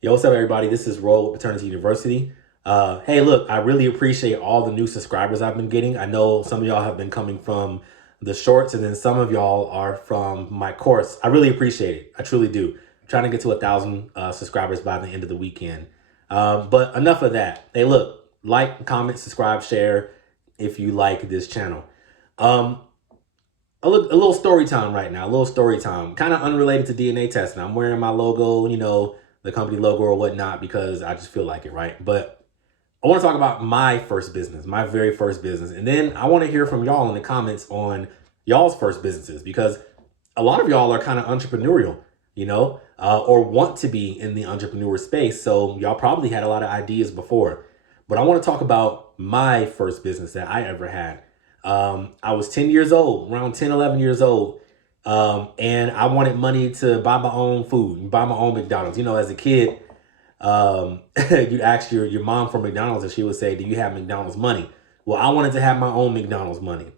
Yo, what's up, everybody? This is Roll with Paternity University. Hey, look, I really appreciate all the new subscribers I've been getting. I know some of y'all have been coming from the shorts, and then some of y'all are from my course. I really appreciate it. I truly do. I'm trying to get to 1,000 subscribers by the end of the weekend. But enough of that. Hey, look, like, comment, subscribe, share if you like this channel. Um, a little story time right now, a little story time, kind of unrelated to DNA testing. I'm wearing my logo, the company logo or whatnot, because I just feel like it, right? But I want to talk about my first business, my very first business. And then I want to hear from y'all in the comments on y'all's first businesses, because a lot of y'all are kind of entrepreneurial, or want to be in the entrepreneur space. So y'all probably had a lot of ideas before. But I want to talk about my first business that I ever had. I was 10 years old, around 10, 11 years old. And I wanted money to buy my own food, buy my own McDonald's. As a kid, you'd ask your mom for McDonald's and she would say, do you have McDonald's money? Well, I wanted to have my own McDonald's money.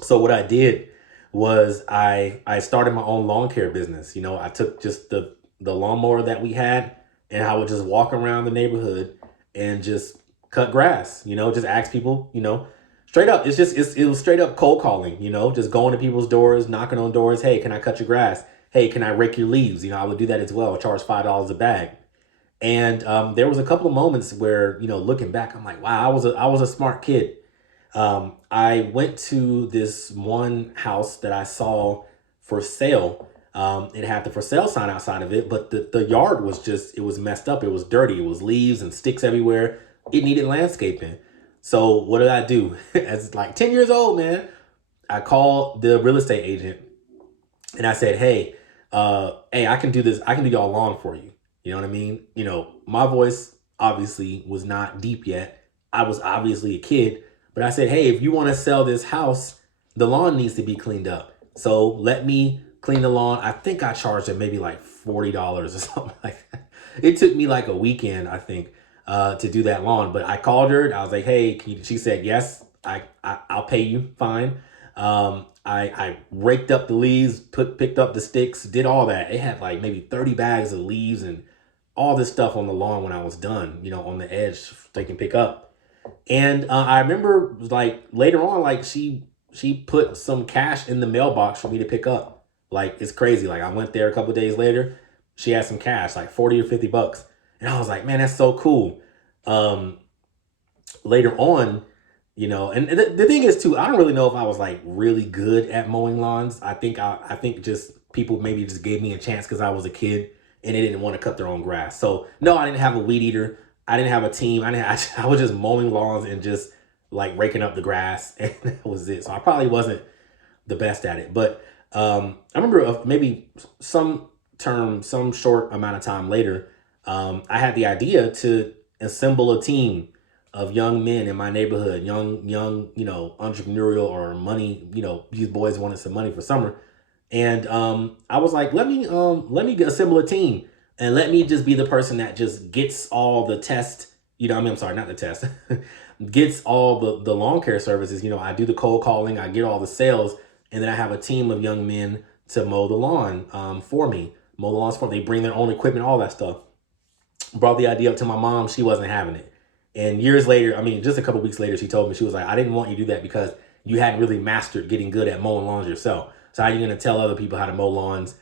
So what I did was I started my own lawn care business. I took just the lawnmower that we had, and I would just walk around the neighborhood and just cut grass, just ask people, straight up. It was straight up cold calling, just going to people's doors, knocking on doors. Hey, can I cut your grass? Hey, can I rake your leaves? I would do that as well. Charge $5 a bag. And there was a couple of moments where, looking back, I'm like, wow, I was a smart kid. I went to this one house that I saw for sale. It had the for sale sign outside of it, but the yard was it was messed up. It was dirty. It was leaves and sticks everywhere. It needed landscaping. So what did I do? As like 10 years old, man, I called the real estate agent and I said, hey, I can do this. I can do y'all lawn for you. You know what I mean? My voice obviously was not deep yet. I was obviously a kid, but I said, hey, if you want to sell this house, the lawn needs to be cleaned up. So let me clean the lawn. I think I charged them maybe like $40 or something like that. It took me like a weekend, I think, to do that lawn. But I called her. I was like, hey, she said, yes, I'll pay you. Fine. I raked up the leaves, picked up the sticks, did all that. It had like maybe 30 bags of leaves and all this stuff on the lawn when I was done, on the edge they can pick up. And I remember like later on, like she put some cash in the mailbox for me to pick up. Like, it's crazy. Like, I went there a couple of days later. She had some cash, like 40 or 50 bucks. And I was like, man, that's so cool. Later on, and the thing is too, I don't really know if I was like really good at mowing lawns. I think just people maybe just gave me a chance because I was a kid and they didn't want to cut their own grass. So no, I didn't have a weed eater. I didn't have a team. I was just mowing lawns and just like raking up the grass, and that was it. So I probably wasn't the best at it. But I remember maybe some short amount of time later, I had the idea to assemble a team of young men in my neighborhood, young, entrepreneurial or money, these boys wanted some money for summer. And I was like, let me assemble a team and let me just be the person that just gets all the test, I'm sorry, not the test, gets all the lawn care services. I do the cold calling, I get all the sales, and then I have a team of young men to mow the lawn for me, mow the lawns for me. They bring their own equipment, all that stuff. Brought the idea up to my mom. She wasn't having it. And years later, just a couple weeks later, she told me, she was like, I didn't want you to do that because you hadn't really mastered getting good at mowing lawns yourself. So how are you going to tell other people how to mow lawns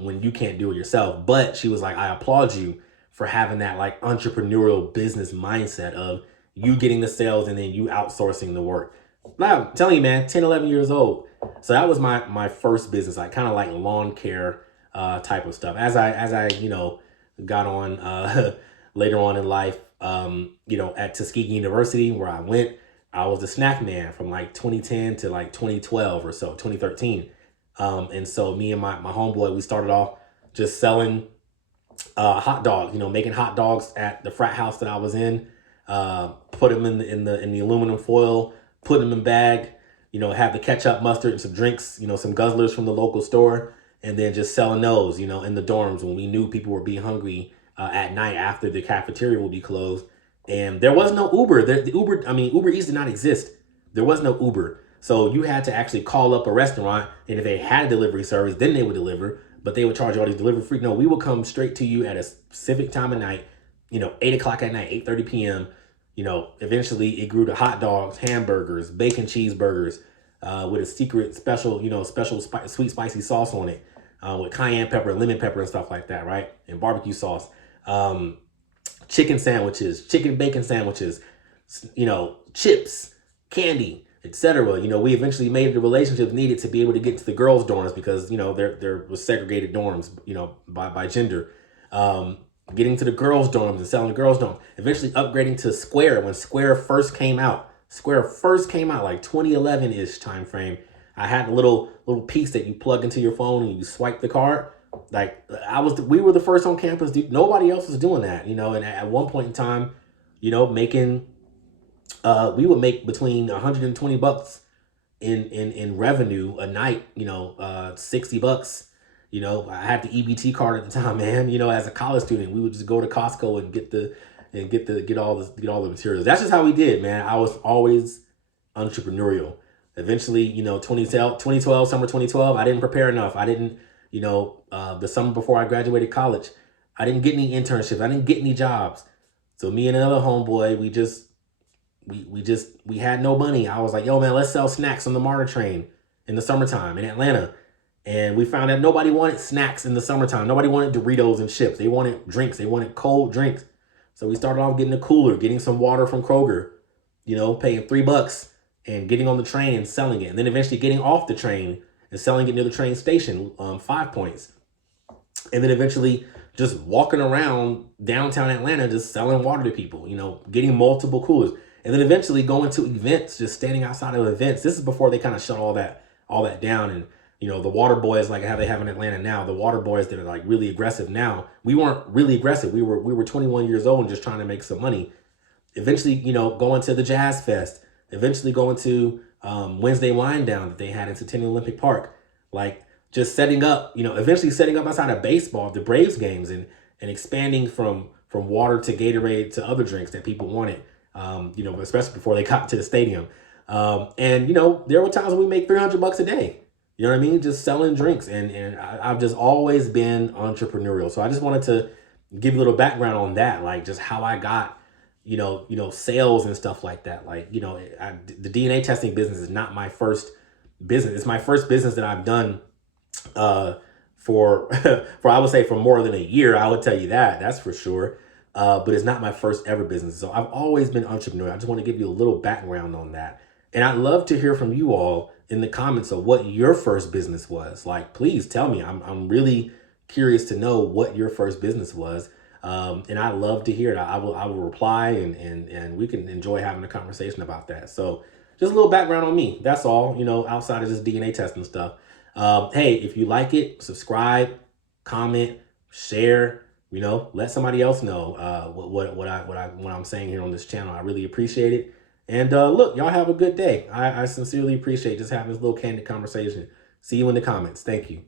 when you can't do it yourself? But she was like, I applaud you for having that like entrepreneurial business mindset of you getting the sales and then you outsourcing the work. Now, I'm telling you, man, 10, 11 years old. So that was my first business, like kind of like lawn care type of stuff. As I got on later on in life, at Tuskegee University where I went, I was the snack man from like 2010 to like 2012 or so, 2013. And so me and my homeboy, we started off just selling hot dogs, making hot dogs at the frat house that I was in, put them in the aluminum foil, put them in bag, have the ketchup, mustard, and some drinks, some guzzlers from the local store, and then just selling those, in the dorms when we knew people were being hungry at night after the cafeteria would be closed. And there was no Uber. Uber Eats did not exist. There was no Uber. So you had to actually call up a restaurant, and if they had a delivery service, then they would deliver. but they would charge you all these delivery free. No, we would come straight to you at a specific time of night, 8 o'clock at night, 8:30 p.m. Eventually it grew to hot dogs, hamburgers, bacon cheeseburgers, with a secret special, sweet spicy sauce on it, with cayenne pepper, lemon pepper, and stuff like that, right? And barbecue sauce. Chicken sandwiches, chicken bacon sandwiches, chips, candy, etc. We eventually made the relationships needed to be able to get to the girls' dorms because, there was segregated dorms, by gender. Getting to the girls' dorms and selling the girls' dorms. Eventually upgrading to Square when Square first came out. Square first came out like 2011-ish time frame. I had a little piece that you plug into your phone and you swipe the card. Like we were the first on campus. Nobody else was doing that, and at one point in time, making, we would make between $120 in revenue a night, $60. I had the EBT card at the time, man. As a college student, we would just go to Costco and get all the materials. That's just how we did, man. I was always entrepreneurial. Eventually, 2012, summer 2012, I didn't prepare enough. I didn't, the summer before I graduated college, I didn't get any internships. I didn't get any jobs. So me and another homeboy, we had no money. I was like, yo, man, let's sell snacks on the MARTA train in the summertime in Atlanta. And we found out nobody wanted snacks in the summertime. Nobody wanted Doritos and chips. They wanted drinks. They wanted cold drinks. So we started off getting a cooler, getting some water from Kroger, paying $3 and getting on the train and selling it. And then eventually getting off the train and selling it near the train station, 5 Points. And then eventually just walking around downtown Atlanta, just selling water to people, getting multiple coolers. And then eventually going to events, just standing outside of events. This is before they kind of shut all that down. And, the water boys, like how they have in Atlanta now, the water boys that are like really aggressive now. We weren't really aggressive. We were 21 years old and just trying to make some money. Eventually, going to the Jazz Fest, eventually going to Wednesday Wind Down that they had in Centennial Olympic Park. Like just setting up, eventually setting up outside of baseball, the Braves games, and expanding from water to Gatorade to other drinks that people wanted, especially before they got to the stadium. And there were times when we make $300 a day. You know what I mean? Just selling drinks. And I've just always been entrepreneurial. So I just wanted to give you a little background on that, like just how I got, sales and stuff like that. Like, the DNA testing business is not my first business. It's my first business that I've done for I would say for more than a year. I would tell you that's for sure. But it's not my first ever business. So I've always been entrepreneurial. I just want to give you a little background on that. And I'd love to hear from you all in the comments of what your first business was. Like, please tell me. I'm really curious to know what your first business was. And I'd love to hear it. I will reply and we can enjoy having a conversation about that. So just a little background on me. That's all, outside of this DNA testing stuff. Hey, if you like it, subscribe, comment, share, let somebody else know what I'm saying here on this channel. I really appreciate it. And look, y'all have a good day. I sincerely appreciate just having this little candid conversation. See you in the comments. Thank you.